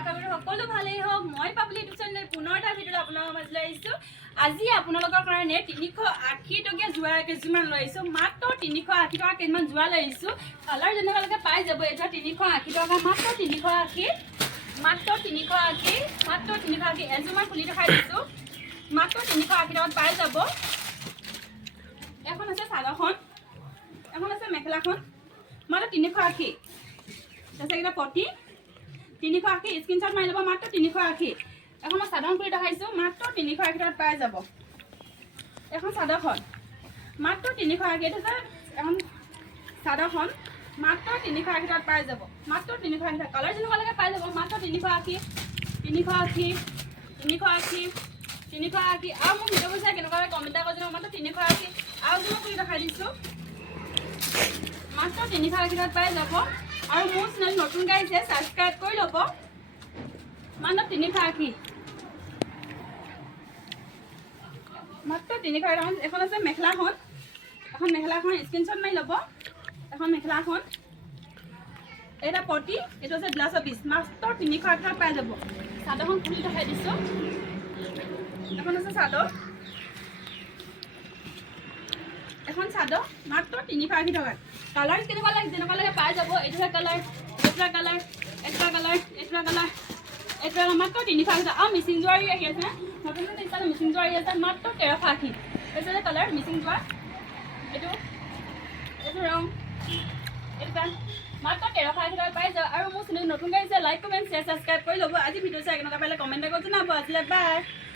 আশা কৰো সকলো ভালেই হওক মই পাবলি টিউচনৰ পুনৰ এটা ভিডিঅ' আপোনালোকৰ মাজলৈ আহিছোঁ আজি আপোনালোকৰ কাৰণে 380 টকীয়া জোৰা কেজিমান লৈ আহিছোঁ মাত্ৰ 380 টকা কেজিমান জোৰা লৈ আহিছোঁ কালাৰ যেনেকুৱালৈকে পাই যাব এতিয়া 380 টকা মাত্ৰ 380 এযোৰ মই খুলি দেখাই দিছোঁ মাত্ৰ 380 টকাত পাই যাব এখন আছে চাদৰখন এখন আছে মেখেলাখন মাত্ৰ 380 তাৰপিছত এইকেইটা পটি 380 স্ক্ৰীনশ্বট মাৰি ল'ব মাত্ৰ 380 এখন মই চাদৰখন খুলি দেখাইছোঁ মাত্ৰ 380 টকাত পাই যাব এখন চাদৰখন মাত্ৰ 380 এইটো যে এখন চাদৰখন মাত্ৰ 380 টকাত পাই যাব মাত্ৰ 380 কালাৰ যেনেকুৱালৈকে পাই যাব মাত্ৰ 380 আৰু মোক ভিডিঅ' চাই কেনেকুৱা কমেণ্ট এটা কৰি দিব মাত্ৰ 380 আৰু মই খুলি দেখাই দিছোঁ মাত্ৰ 380 টকাত পাই যাব আৰু মোৰ চেনেল নতুন গাইছে ছাবস্ক্ৰাইব কৰি ল'ব মাত্ৰ 380 মাত্ৰ 380 এখন আছে মেখেলাখন এখন মেখেলাখন স্ক্ৰীনশ্বট মাৰি ল'ব এখন মেখেলাখন এটা পটি এইটো আছে ব্লাউজৰ পিচ মাত্ৰ 380 টকাত পাই যাব চাদৰখন খুলি দেখাই দিছোঁ এখন আছে চাদৰ এখন চাদৰ মাত্ৰ 380 টকাত কালাৰ কেনেকুৱা লাগে যেনেকুৱালৈকে পাই যাব এইটো কালাৰ এটা মাত্ৰ 380 টকা আৰু মিচিং জোৱাৰী আহি আছে নতুন নতুন মিচিং জোৱাৰী আছে মাত্ৰ 1380 এইটো যে কালাৰ মিচিং জোৱা এইটো ৰং এইটো মাত্ৰ 1380 টকাত পাই যাব আৰু মোৰ চেনেল নতুন গাইছে লাইক কমেণ্ট শ্বেয়াৰ ছাবস্ক্ৰাইব কৰি ল'ব আজি ভিডিঅ' চাই কেনেকুৱা পালে কমেণ্ট কৰি জনাব আজিলৈ বাই